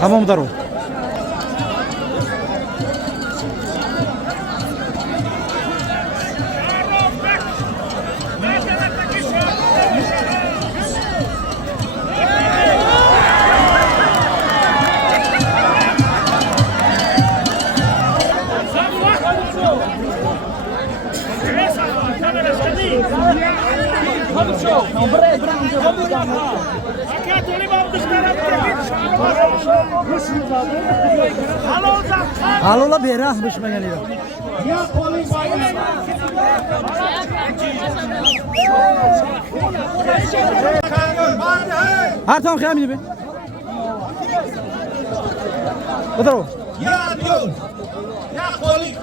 تمام درو حالا بیره بهش میگن هر تام خیلی میدی بدرو یا دیو یا خالی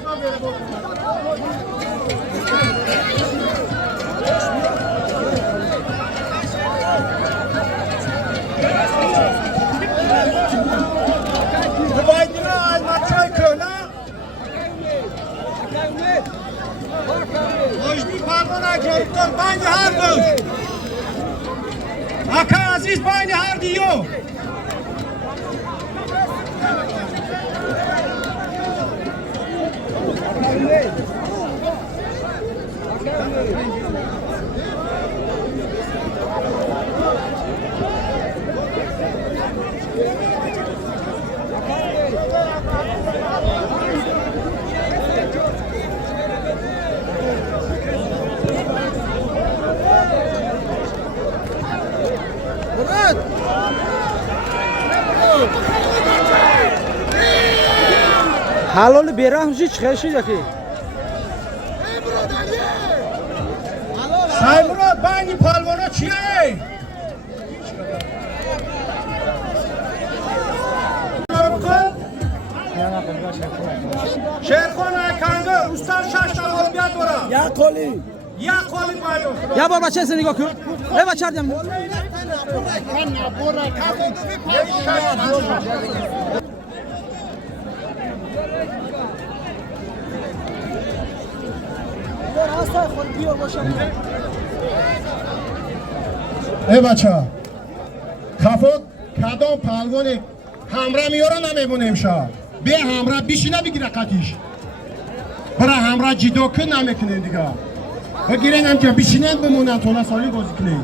بین هر دوش اکا عزیز بین هر دیو حلال بیره هیچ خیشی یکی سایمراد بین پالوانا چیه؟ شیرخان کنگه استاد 6 تا اولویت داره یا قولی باید یا بار بچه سه نگاه کن ای بچه دیم ای بچه خفت کدام پلوانی همراه میاره نمیمونه امشب به همراه بیشینه بگیره قدیش برای همراه جیدو کن نمیکنه دیگه بگیرن هم که بیشینه بمونن تولا سالی بازی کنه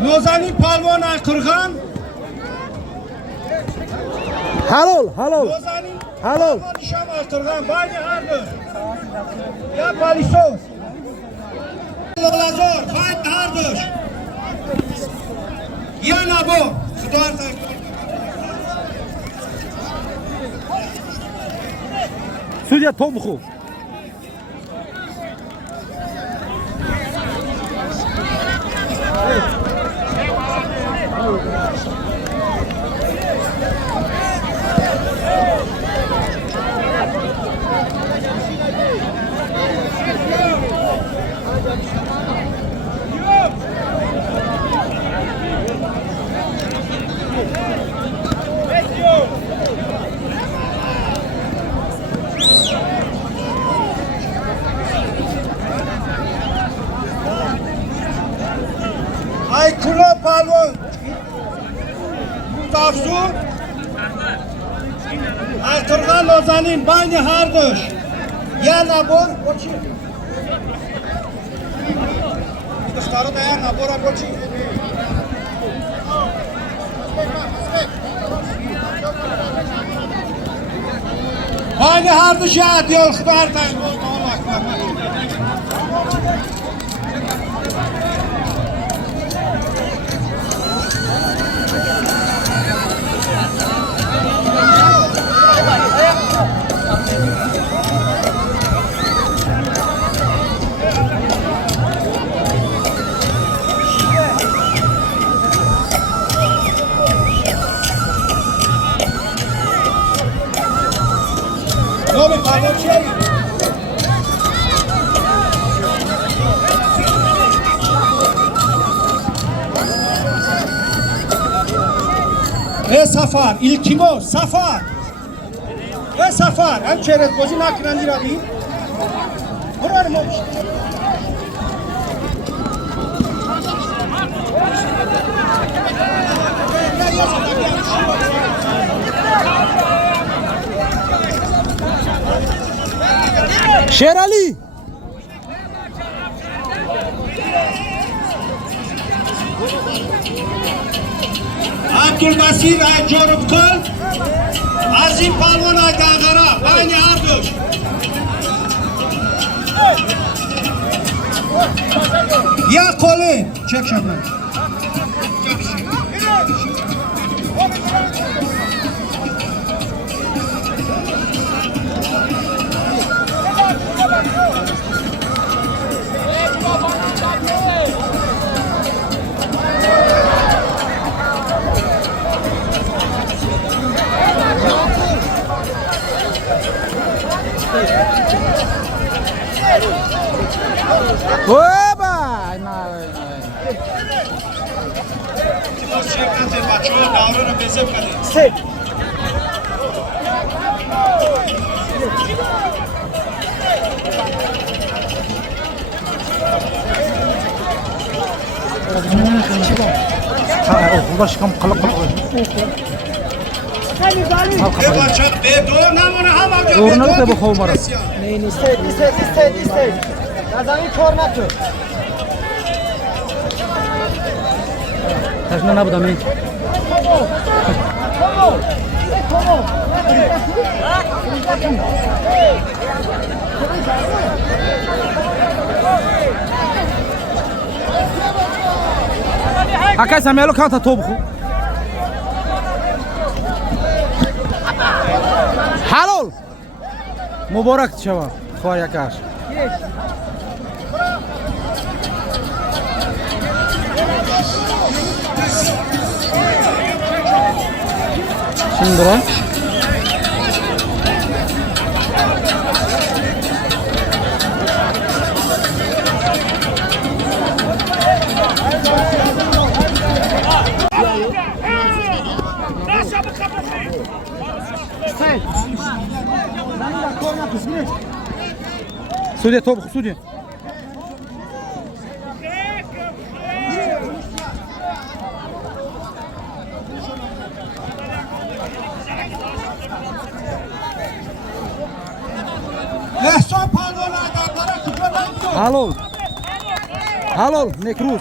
نوزنی پلوان قرغان حلال پلوان شام قرغان باید هر دو یا پالیسوس لالازار باید هر دوش یا نبو خدار سویا تو بخو ای کلا پلوان تفسو ای قرغان لازنین بین هر دوش یا نبور بچی دستارو دا یا نبورا بچی بین هر دوش یا دیال خبر تایم نام پلوان چیه؟ ای سفر ایلکیمو سفر ای سفر هم چهرت بازی نکنندی را بی برار موش Sherali. عبدالبصیر از جاربکل از این پلوان از دنگره بین هر دوش یک قله چک شد Oba! باش كم قلق دورنا رو بخو مرا نه استید نزنی کار نکن تشنه نبودم این اکای سمیلو کانتا تو بخو حلال مبارک شما خواه یکاش şimdi bura Судья, топ, судья. Halol. Halol, Nekruz.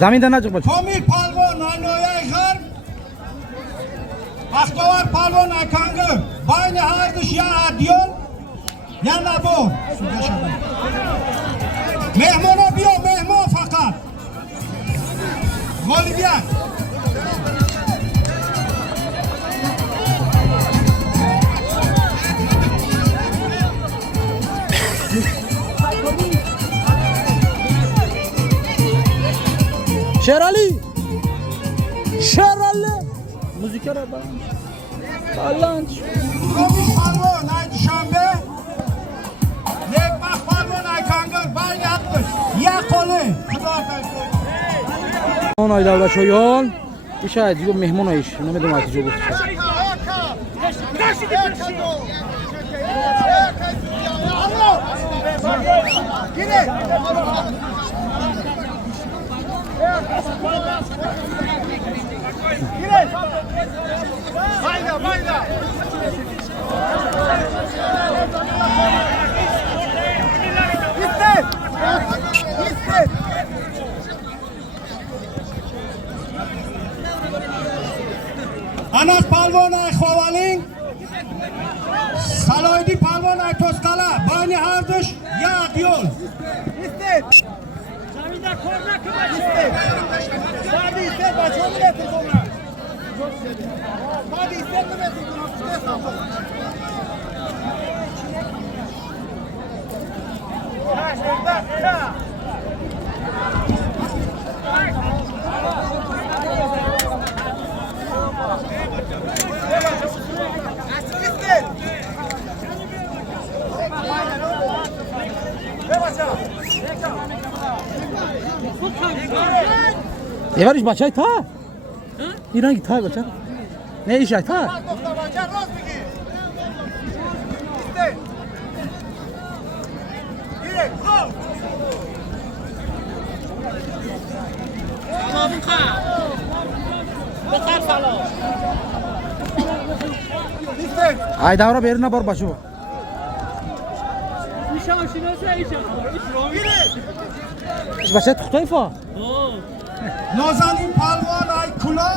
زمین نجق باش. فامیل پالوان نانویای غرب بختوار پالوان اکانگه باین هردش یا عدیون یا نبو مهمونا بیا مهمون فقط غالی بیان Sherali. Sherali. Müzik ara balans. فامیل پالوان ای دوشنبه یک وقت پالوان اکانگه باین هردش یا قله خدا کنید اون ayda avla şoyon. İşe diyor mehmon iş. Nemidim artık bu. Anas palvon ay xovaling Saloydi palvon ay toskala bani hardush ya diol زمینده کار نکنه بعدی استید بچه ها میرتی کنم بعدی استید میرتی کنم Evariş başay ta. İran git ta başay. Ne iş ay ta? راست میگی Direkt. Go. بخیر سلام. ای دورا بیرون بار بچو بچه تختایفا نازنین پهلوان ای کلا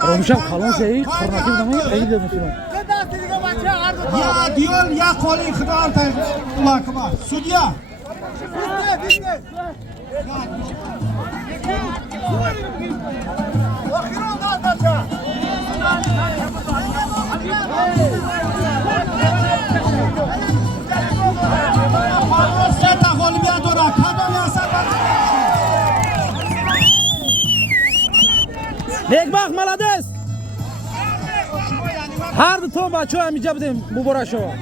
رومشم خالون سعید خورناکی بودم خیلی دیدم شما به دست دیگه بچه هر دو تا. یا دیول یا قولی خدا انت الله اکبر سودیا بیسته. آخرون داد بچه. سه تا قولی بیا دورا کدام یا سر نیک باخ ملادس هر دو تا بچه ها همیجا بدیم مبارک شما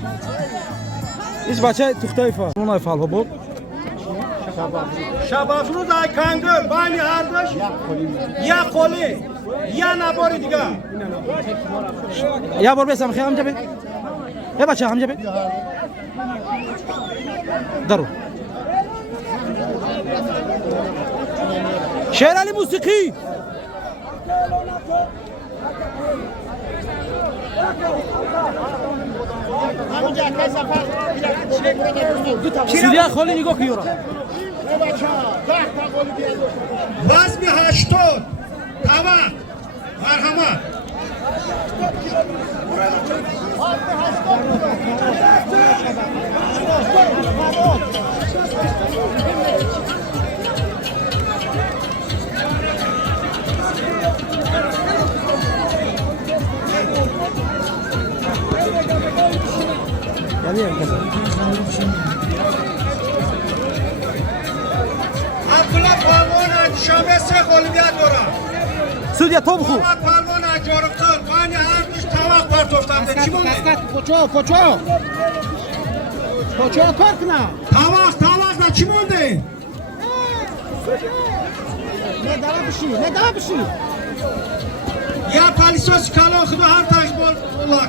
ایش بچه تختایفا اونای فالها بود شبافروز ای کنگر بانی هردش یا قولی یا نباری دیگه یا بار بیسم خیلی همجا بی یا بچه همجا بی درو شیر علی موسیقی سودیا خالی نگاه کیورا وزن 80 طبق مرحمت عبدالله پهلوان شامه سه قولی بیاد دورا سودیا تو بخور محمد پهلوان جارقل بانی هر دوش طبق برداشتم چی مونده؟ پوچو کار کنم. طبق نه چی مونده؟ نه بشی. یا پالیسوس کلا خدا هر تاش بول الله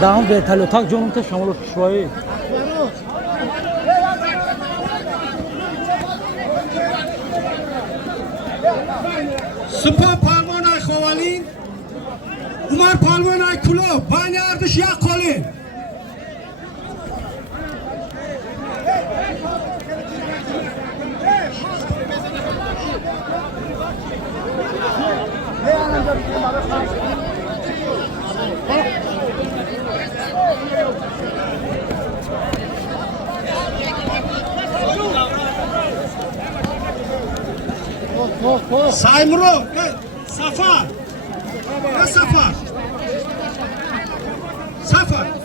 دام به تلوتاک جونم ته شامل شوی سپاه پهلوان ای خوالین عمر پهلوان ای کلو بانی اردش یا قولی سایمرو سفر سفر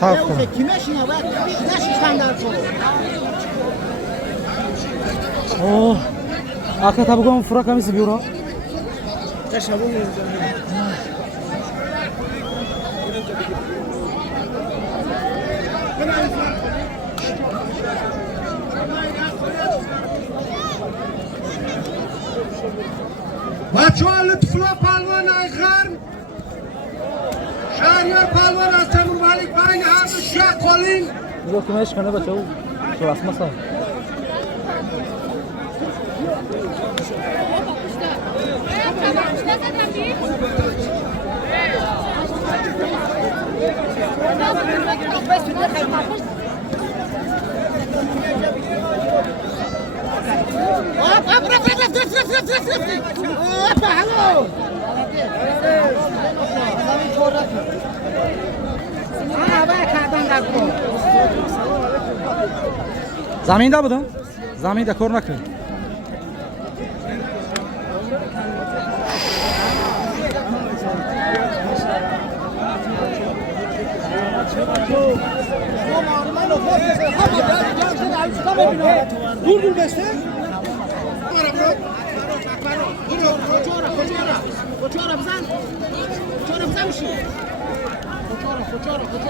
صاف کن. Kimeshina bak, kimeshina در تو. اوه آخه تا بگم فرا کمیسی بیورا. بچه‌ها لطفاً پلوان ایخر شهریار پلوان از تمر مالک بین هر دو شیخ قالین بگو کمیش کنه بچه او تو اسما سا. زمین دا بودم زمین دا کار نکن. دور دور بسته کجورا بزن میشی کجورا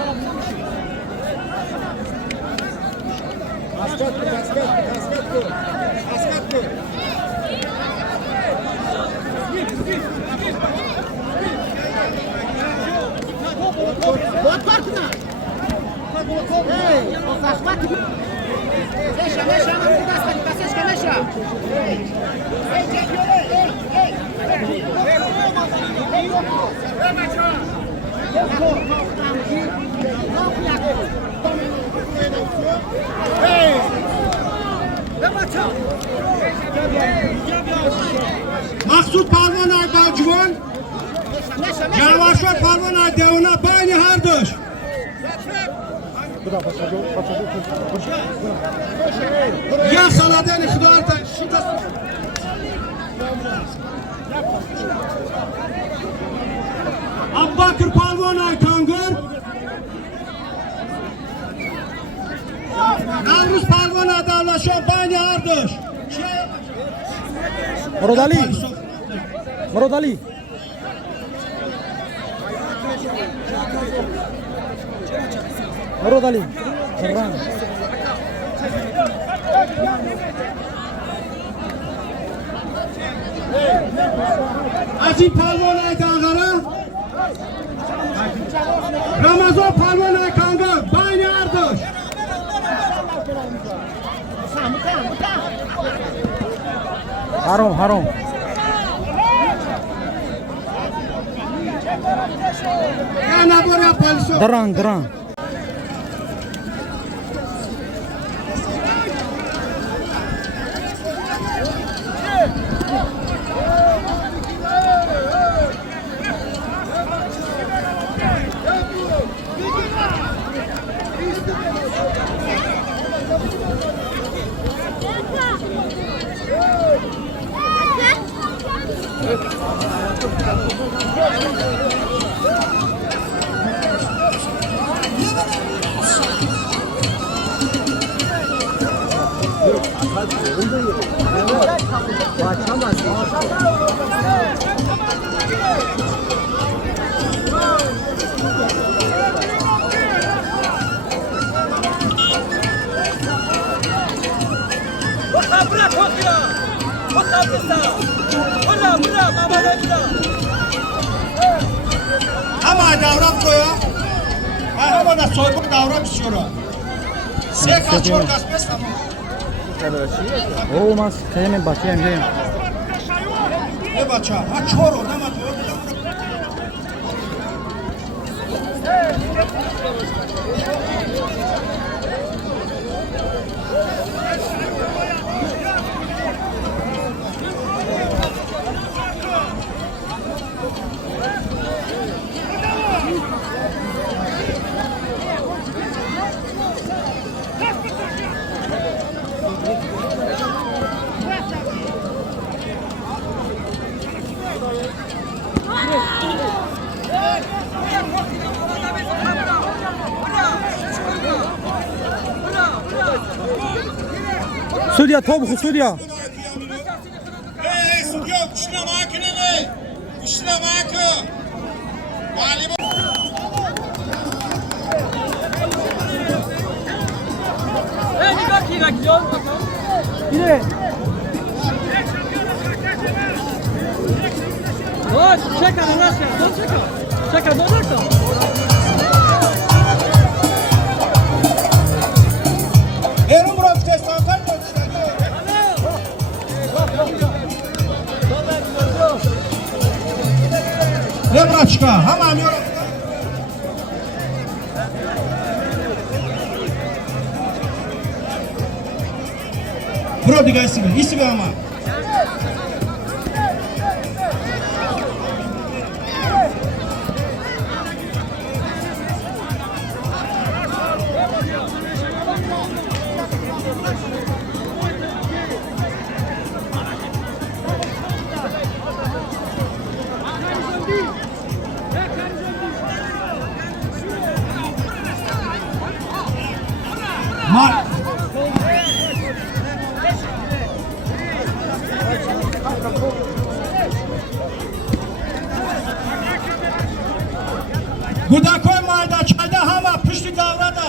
باید کار کنم زخمت میشه دست کنی پسش که میشه مقصود پلوان های باجوان جواشور پلوان های دیونا بین هر دوش یا خلادین خدار تا Abbakır Palvan ay Kangır Navruz Palvan adavlaşan bani ardıç مراد علی مراد علی مراد علی فران Aziz Palvan ay Kangır'a Ramazan Palvan ay Kangır bani ardıç حرام Ya nabora poliso دران Ama davran koya Ama da soygun davran istiyorum Sek açıyor kasmez tamam او ما خیلی باکی هم جایم Ne baça ha çoro ne ma Судья, Тобуху, судья. Судья, kuşuna makineli. Kuşuna makine. Yine. Czeka na nas, czeka. Czeka, do to. Erum bırak testan tak mı? Ne bırak çıka? Hamam yorum. Bro diga isi be ama. Burada koymayda çayda hama pişti davrada.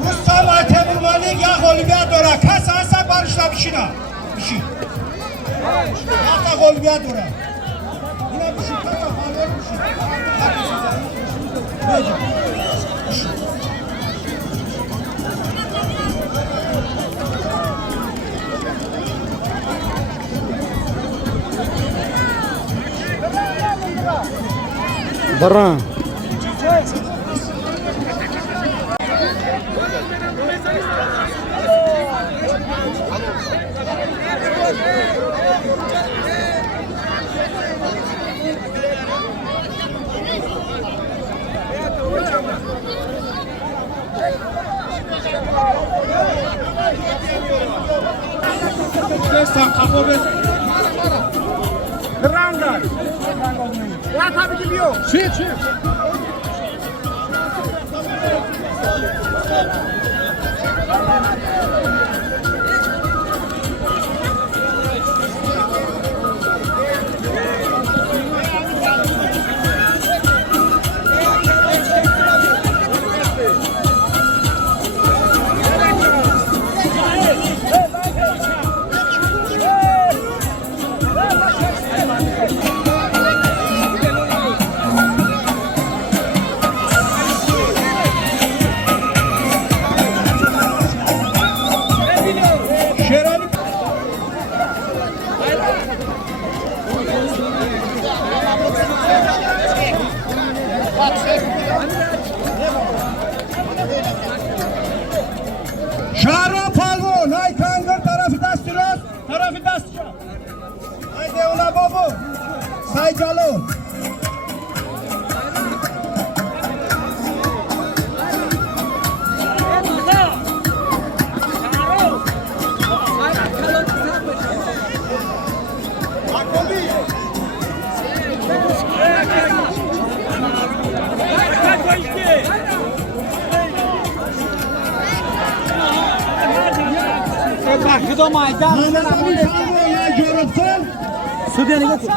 Rustam Aytemur Malik ya Oliviadora kasa barışla bişina. Bişi. Hatta Oliviadora. Yine bişi kasa falan bişi. Nece? Barra. Sen kapı ver. Kıranlar. Ya tabii ki biliyor. Çık. Şahra Palvon, ay Kangır tarafı dastırıyoruz, tarafı dastırıyor. Haydi ona babu, saycalı. Kdo maydan? Anasını Palvon'a görürsün. Судья, не готов.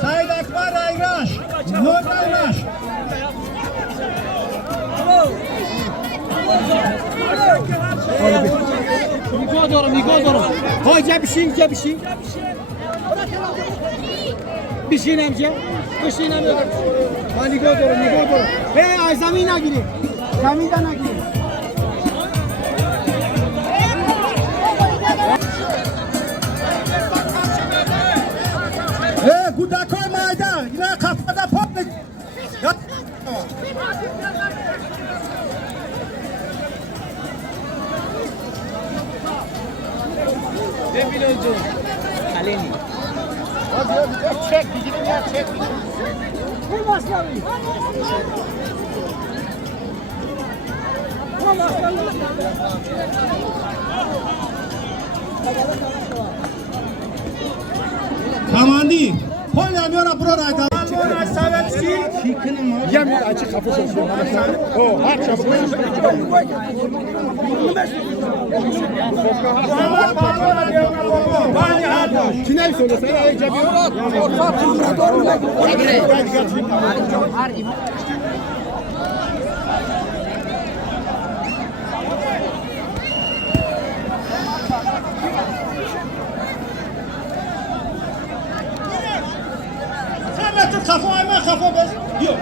Said Akbar Ayraş, Nur Ayraş. Migodoro. Hoca bir şey. Bir şey nemce. Bir şey nemce. Migodoro. Hey, ay zamina giri. Zamina giri. Kudakoy mayda, yine kafada poplik. Ne biliyorsun? Kaleni. Çek, gidin ya çek. Bu başladı. Bu başladı. Kamandi. Pol yamiora bura rayda. Kafo ayma kafo bas. Yok.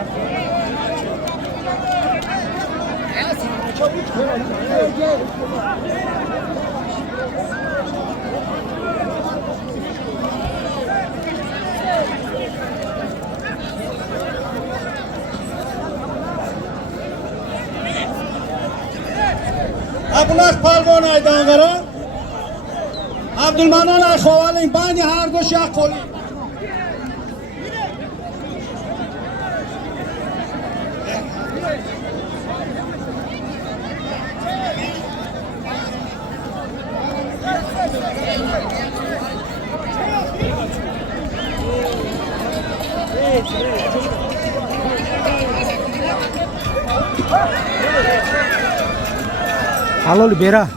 Abulaş palvon aydangara. Abdülmanan Ayxovalin bani her dو شاق قولی. Alo libera.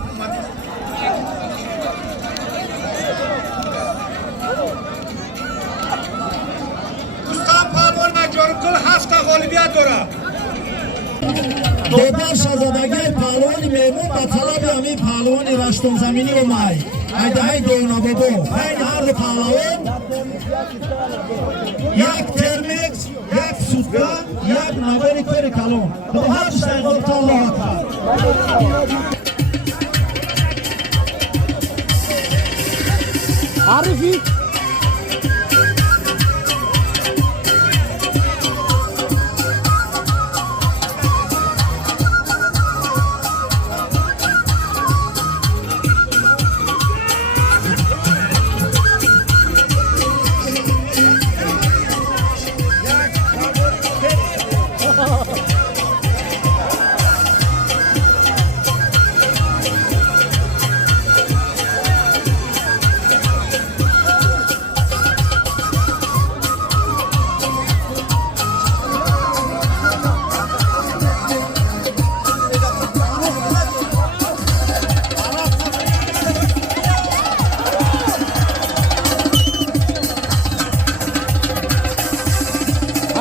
Ustam palvon majorkul hafta g'olibiyat dora. Dodar shahzodagi palvoni memon ba talabi ami palvoni rashtun zamini va mai aydahay donabodo bayn har do palvon yak termex yak sutka yak naberi kore kalon to har shtay g'olibta Alloh akbar. Arifi.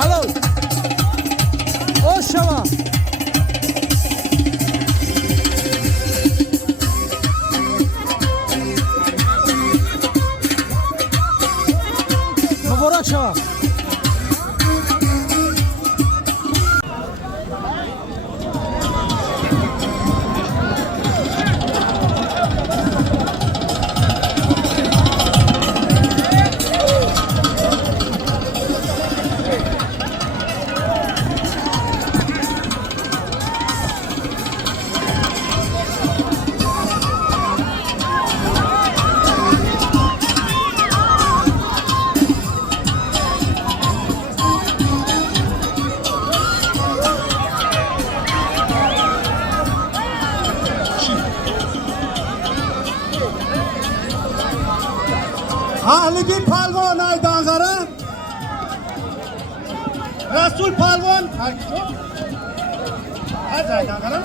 Alo. Oşava. Mübarek şava. Ahligi palvon aydangara. Rasul palvon. Az aydangara.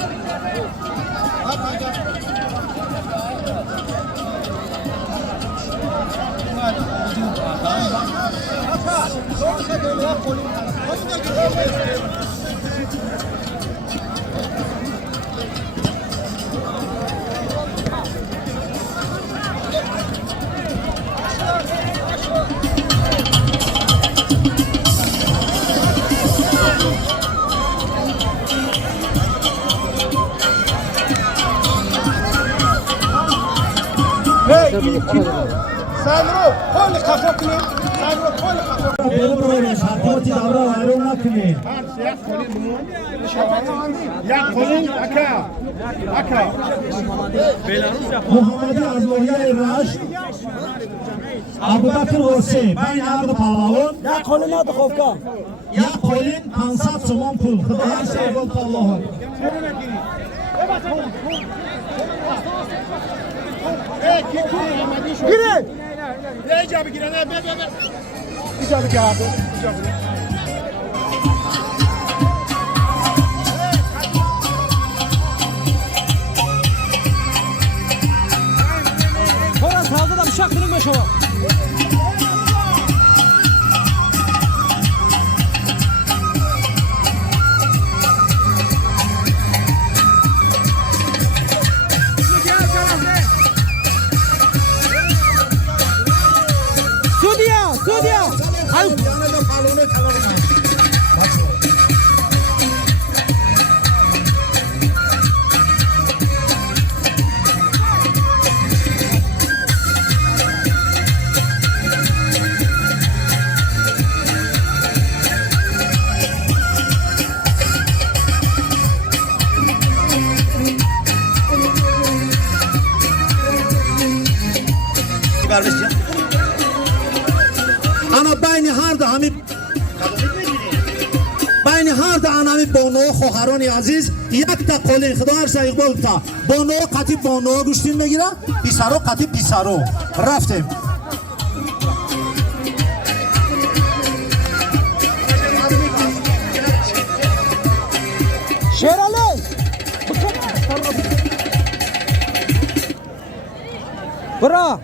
Sayro, kol kafo kine. Sayro, kol kafo. Beri şarkıti davra ayrılma nakli. Ya kolun aka. Aka. Muhammedi Azoriya Raş Abu Bakr Hosey bayn har do palvon Ya koluna da kovka. ya qolin 500 somon pul xudo har shay g'olibta Alloh akbar. Girin. Ne icabı girene be. İcabı geldi. Sonra sağda da bıçak kırın beş ova. Sudia. Ay. انا بین هر دو همی بین هر دو همی بانو خواهران عزیز یک تا قولین خدا هر سا اقبال تا بانو قطی بانو گوشتین بگیره پیسارو قطی پیسارو رفتیم Şerali. Bra.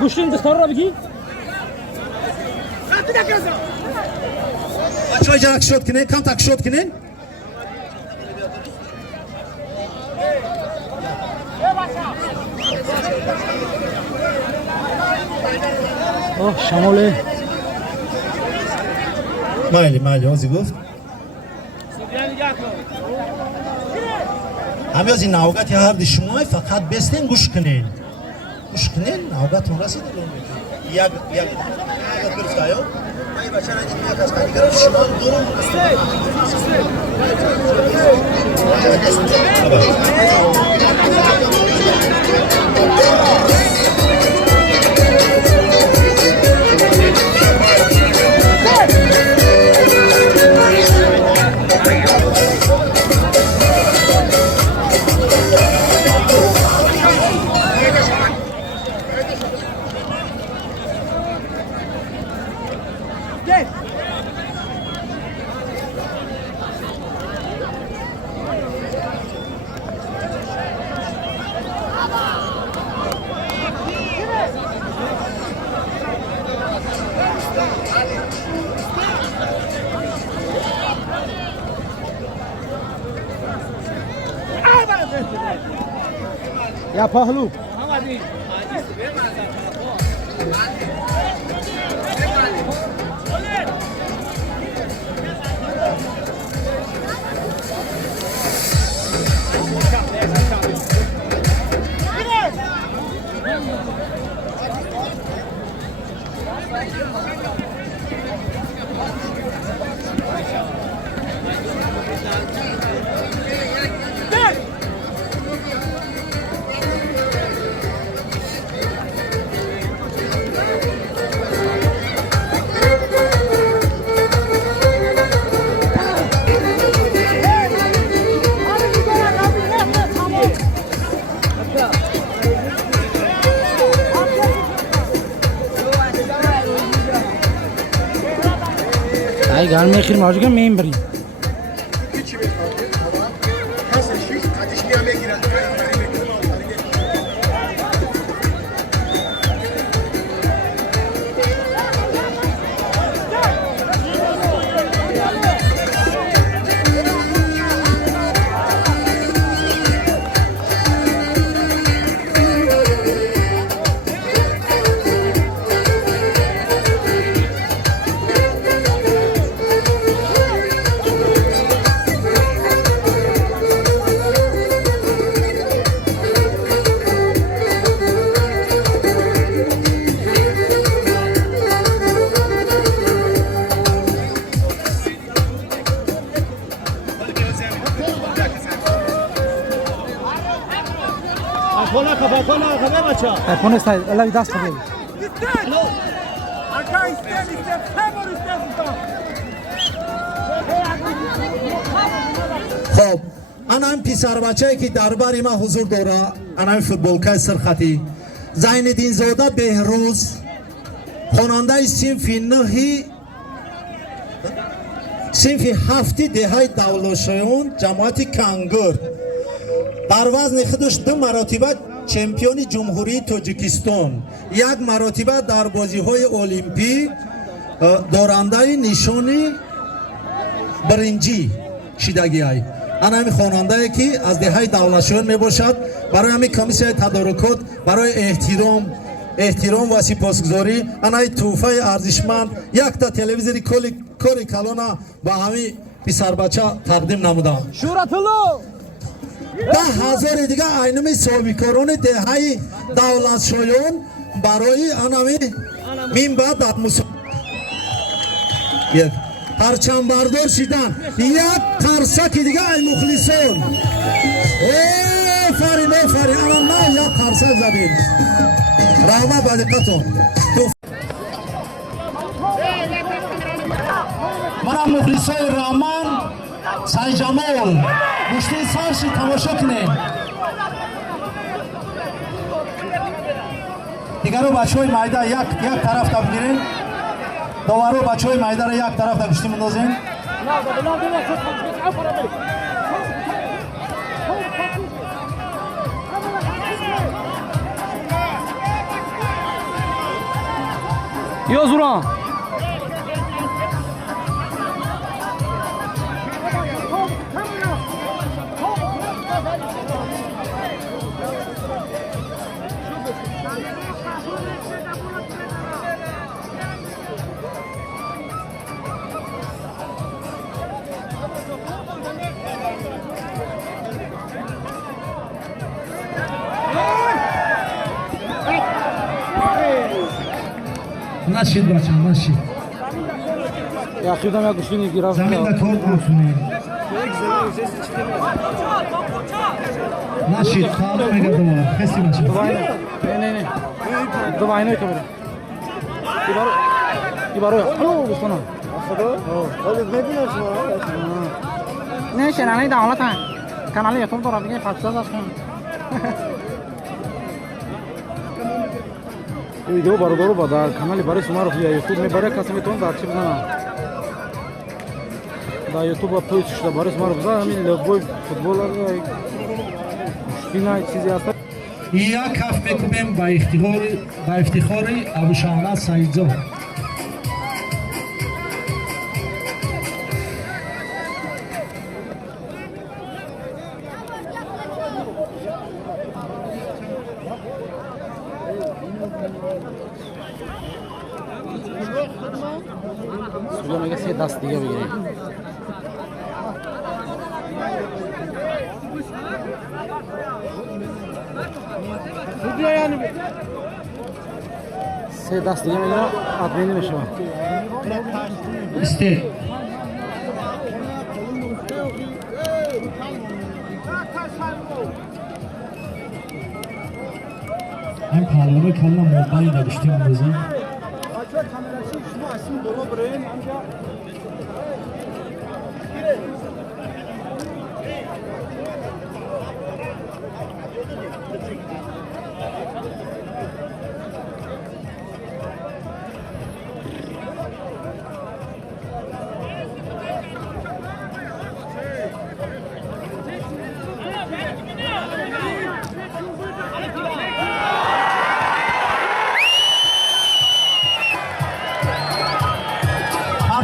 Guşin dışarı bigi. بچه‌ها جرا شد کنین کم تک شد کنین Oh şamole. مالی آزی گفت همه از این نوگت هر دی شما فقط بستین گوش کنین نوگت اون رسید یک گرفته یا ای بچه را دیگه کس کنی گرفت شما دورم Ya pahlu. Ay gelmeye kırma hocam meyim biri. Pone sta, la vita sta bene. خب анам писарбачае ки дар бари ма ҳузур дора, анам футболкаи сирхатӣ Зайниддинзода Беҳрӯз, хонандаи синфи ҳафти деҳаи давлатшоён ҷамоати Кангур, дар вазни худаш 2 маротиба чемпиони ҷумҳурии Тоҷикистон, 1 маротиба дар бозиҳои олимпӣ дорандаи нишони биринҷӣ шидагиай. ана ҳами хонандае ки аз деҳаи давлатшоён мебошад. Барои ҳами комиссияи тадорукот барои эҳтиром ва сипосгузорӣ анаи тӯҳфаи арзишманд якта телевизори кори калона ба ҳами писарбача тақдим намудам. Шуратулло 10,000 дига айнуми собиқкорони деҳаи давлатшоён барои анами минба дар парчамбардор шидан. Як қарсаки дига ай мухлисон. Офарин ана ма як қарсак задем. Раҳмат ба диққатон. Мана мухлисои Раҳман Сайҷамол мушти сарши тамошо кунем. Дигаро бачаҳои майда як тарафта бигирем. Доваро бачаҳои майдаро як тарафта гӯшти мандозем. Yo Zuran. Нашид бача, нашид. Я хидам як гӯшти гирав. Заминда кор кунем. Нашид, хаоло мега довар. Хеси бача. Не. Давай не камера. Ибаро. Алло, гӯстона. نه شنانه دولت ها کانال یوتیوب داره دیگه پادشاه است. ویدیو بردارو با در کانال برای شما رو توی یوتیوب میبره کسی میتونه دارچی بزنه در یوتیوب پویچ شده برای شما رو بزنه همین لوگوی فوتبال شینا چیزی هست. یک کف میکنیم با افتخاری ابوشهامت سعیدزاد. سویا میگه 3 دست دیگه بگیریم. سه دست دیگه میگیرم ادمینی میشه. استید هم پهلوی کلا موبایل نداشتیم اندازه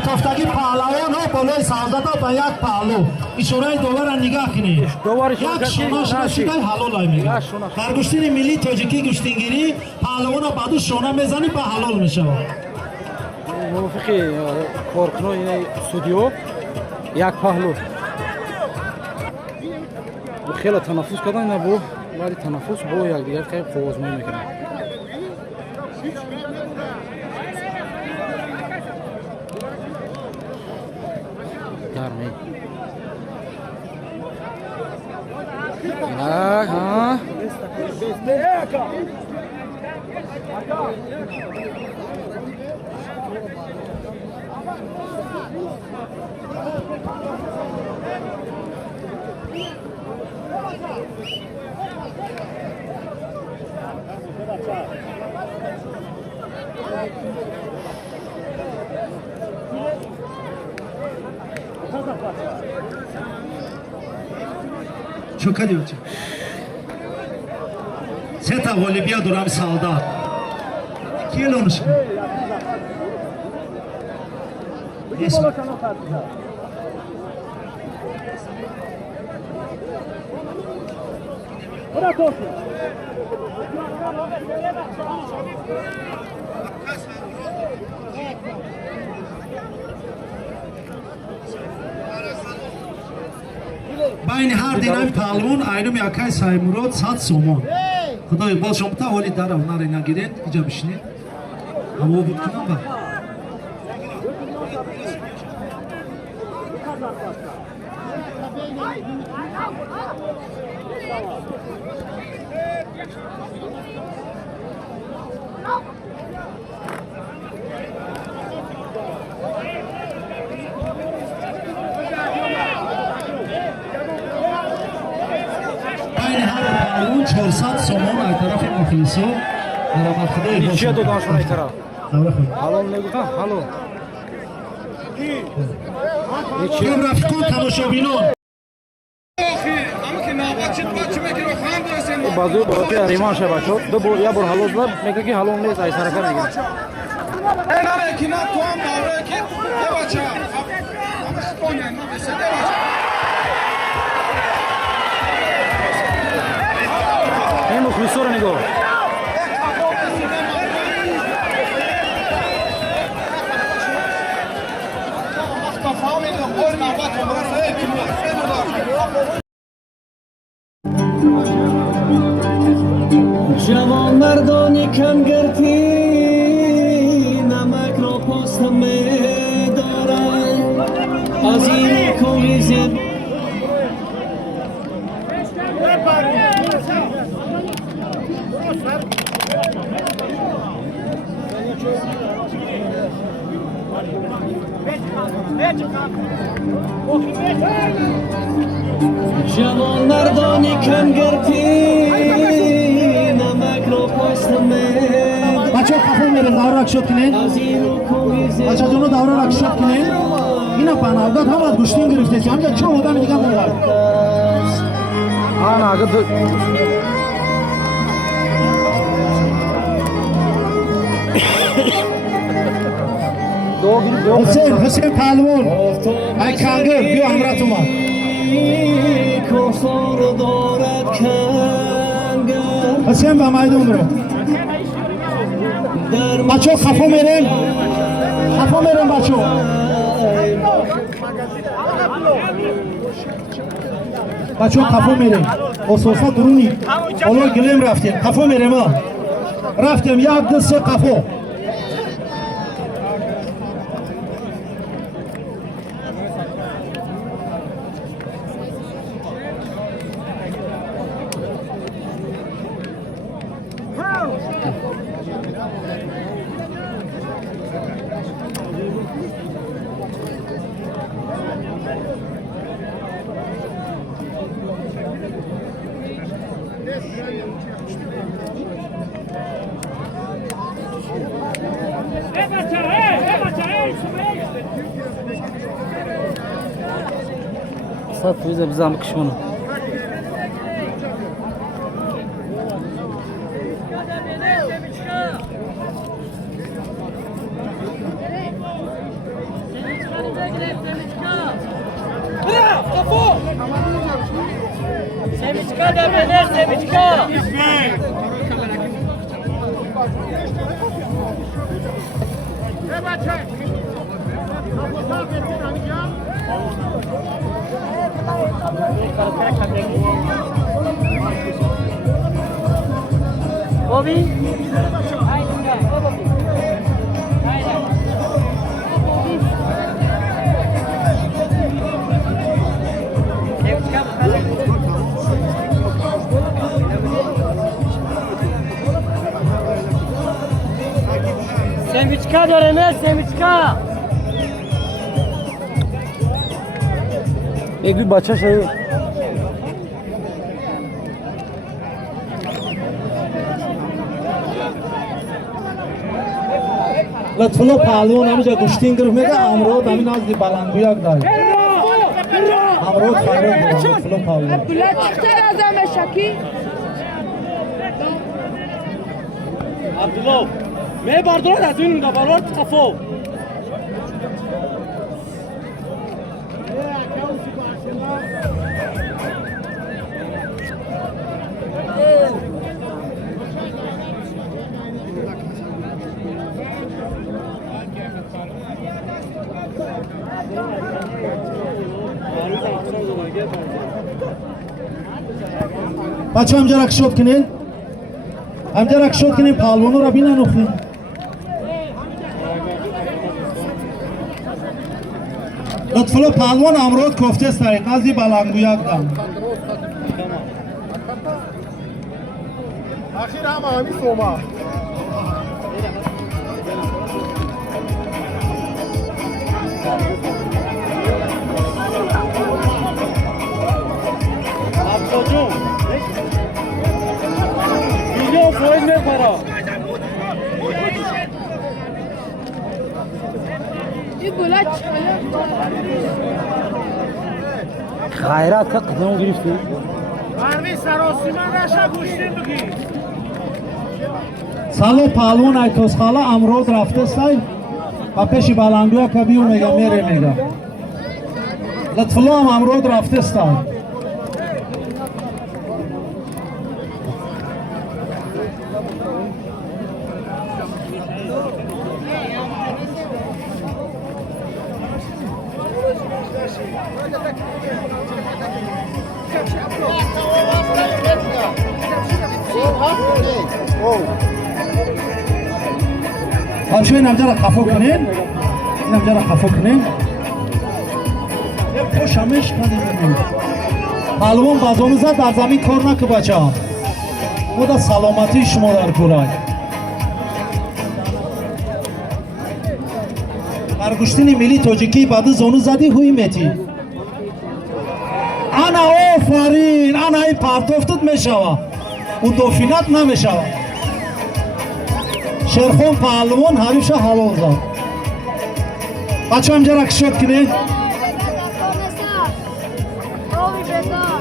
هفتگی پهلوان ها بالای 17 تا به یک پهلو اشاره داور نگاه کنید یک شونه شده حلال های میگه در گشتین ملی تاجیکی گشتینگیری پهلوان ها بعدو شونه میزنی به حلال میشه موافقی کارکنان این استودیو یک پهلو خیلی تنفس کردن نبود ولی تنفس با یک دیگر خیلی قوازمایی میکنن گرمی ها Çok hadi hocam. Zeta Olimpia duram salda. Kiel olmuş. Neyse. بین هر دینای پهلوان اینم یکای سایمورد 100 سومون. خدای با شما تا ولی داره اونا رو نگیرید اینجا بشینید. اما بود کنم با. بین هر پهلوان 400 سومون از طرف مخلصو درآمد خدای با چیه شما. دو دانشون ایترا دوره خود. حالون نگو ها حالو کم رفیقان تماشابینان. بازو باتی ریمانشه بچو دو بور یا بور حالوز لب میگه که حالون نیست ای سرکار میگه این مخلصو رو نگو جوان مردانی کم گرتی نمک را پاس همه دارن از این کویزم جوان مردانی کم گرتی نمک را پاس همه بچه ها خفه میرن دور رکشت کنین. از این کویزم بچه ها جونو دور رکشت کنین. اینا پناهگاه هم از گوشتین گرفته چه همجا چه آدم دیگه بودن. آنا اگه دو دو حسین پهلوان ای کنگر بیو همراه تو ما. کفار دارد کنگر حسین با میدون برو. بچه ها خفه میرن. خفه میرن بچه ها. بچه ها خفه میرن. اساسا درونی. اولو گلیم رفتیم. خفه میرن ما. رفتیم یک دست خفه. صد فوزه بزام کشونه Semiçka da beler, Semiçka. Bobby. Semiçka döneme, Semiçka. एक भी बच्चा चाहिए لطفلا پهلوان همینجا گشتین گرفت میگه امرود همین از دی بلندگویک داری امرود خیرون دیگه لطفلا پهلوان بلند چختر از همه شکی عبدالله می باردرد از این دبارات قفو بچه همجا رک شد کنین همجا رک شد کنین پهلوانو را بینن اخوین لطفلا پهلوان امرود کفته سری قضی بلنگویک دم اخیر هم همی سوما عبدالله ویدیو فایل میپره این بلند چختر غیرت که قدمو گرفتی Harbi sarosima rasha gushtin bagi. سالو پهلوان ایتوز خالا امرود رفته سای و پیش بلنگویک بیو میگه میره میگه لطفلا هم امرود رفته سای حال این همجا را خفا کنین این همجا را خفا کنین یه پوش همش کنین پهلوان بازانو زد در زمین کار نکه بچه ها او دا سلامتی شما در کلای برگشتین ملی تاجیکی بعد زانو زدی هوی میتی انا آفرین انا این پرتافتت میشوه او دوفینت نمیشوه شیرخون پهلوان حریفش حلال زد بچه همجا را کشت کنین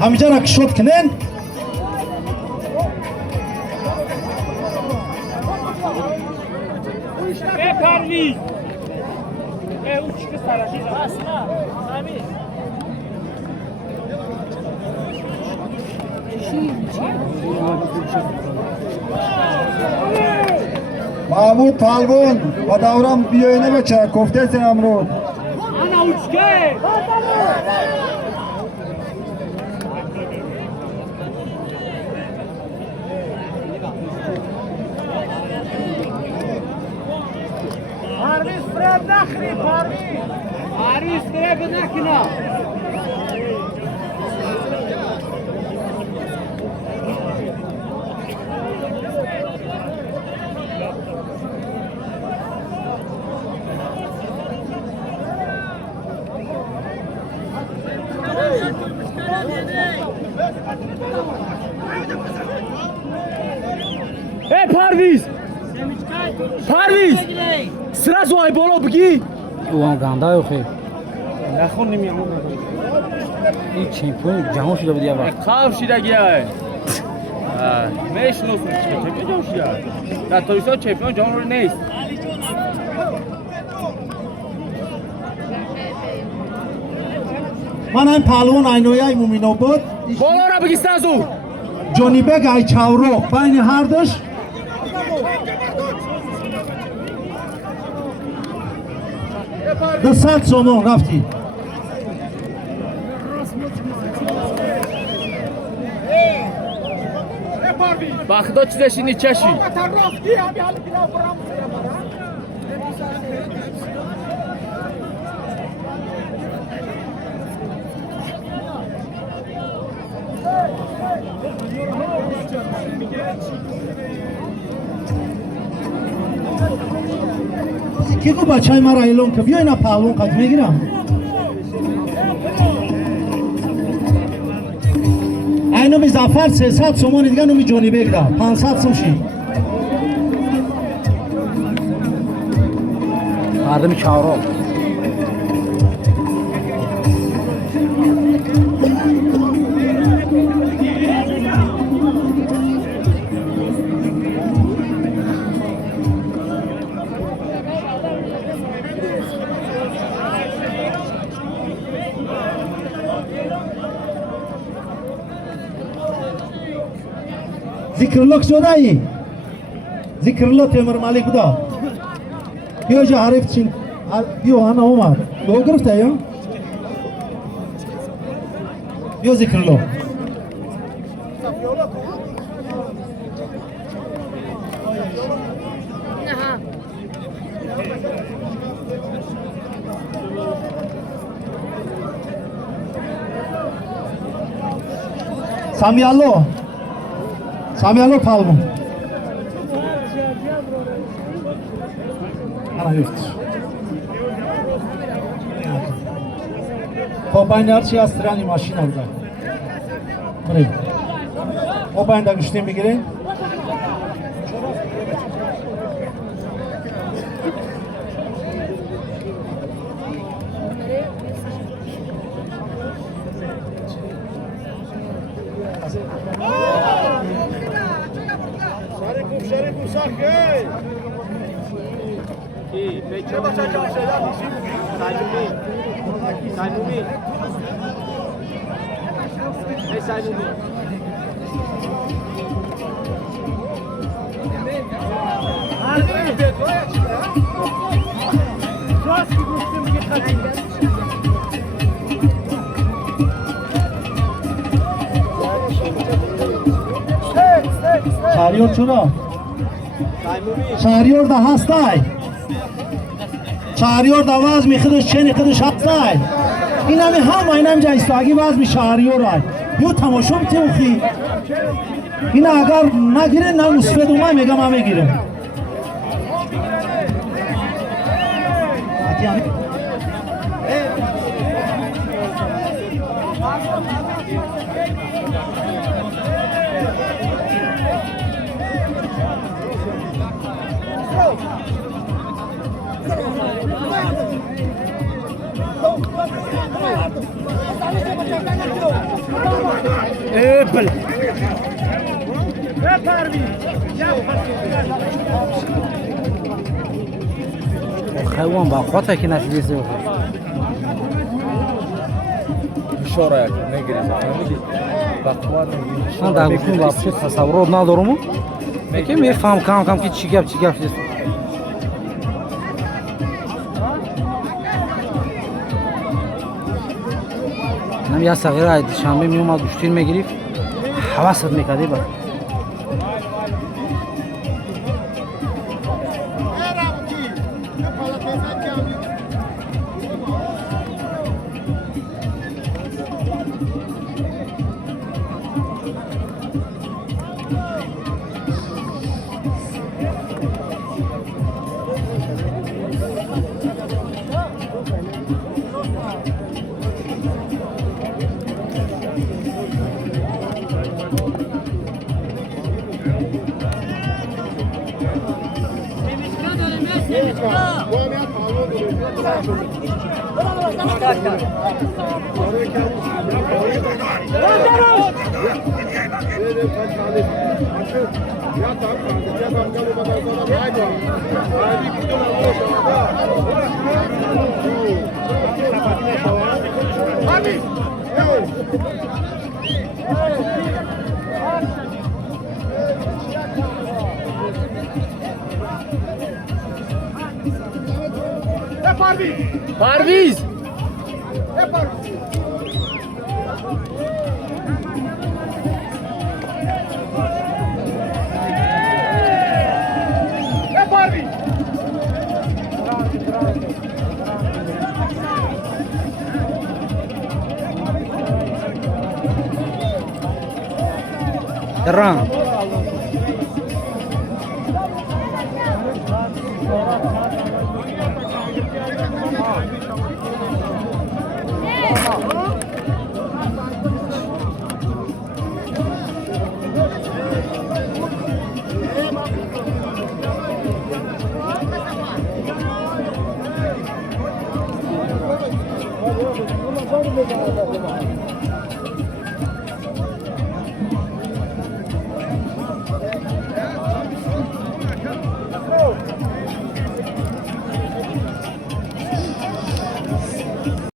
همجا را کشت کنین پرویز اون چیکه سرشی اسنا سامی محمود پهلوان و دورم بیاینه بچه کفته سه امرود انا اوچکه Harbi sprem nakhri harbi. عریس برگ نکنه پرویز سراز وای بالا بگی اون گنده خیلی نخون نمیامون این چمپیون جهان شده بود یه وقت خواب شده گیاه میشناسون چمپیون جهان شده در تاریخ چمپیون جهان رو نیست من هم پهلوان اینویای مومینو بود بالا را بگی سازو جانی بگ ای چاورو بین هر دش 200 سومون رفتی با خدا چیزشی نیچشی کی کو بچهای مرا اعلام که بیا اینا پهلوان قد میگیرم اینو می زفر 300 سومون دیگه نو می جانی بگدا 500 سوم شی مردم چهارم. Zikrullah şurada iyi. Zikrullah Temur Malik bu da. Bir hoca Arif için bir ana Umar. Doğru görüfte ya. Bir zikrullah. Samiyallo. Samiyallo palmon. Ana yok. Kombinler şey astıran maşin orada. Buraya. Kombinler güçten bir girin. Şerif Usak hey. İyi, peki başa çalışacağız. Saymumi. Saymumi. Hey Saymumi. Çağırıyor şunu. Çağırıyor da hastay. Çağırıyor da vaz mi kıdış çeni kıdış hastay. İna mi ham aynam caystagi vaz mi çağırıyor ay. Yo tamaşom tevki. İna agar na girin na musfed umay megam ame girin. Apple. Hayvan bak, kota ki nasıl bir şey. Şuraya ne gireceğim? Bak var mı? Şuna da gittim vapşı tasavvur ne doğru mu? Peki mi fam kam ki çigap. Nem ya sagira ait şambe mi olmadı düştürme girip havas etmek hadi bak. Parviz. Terang.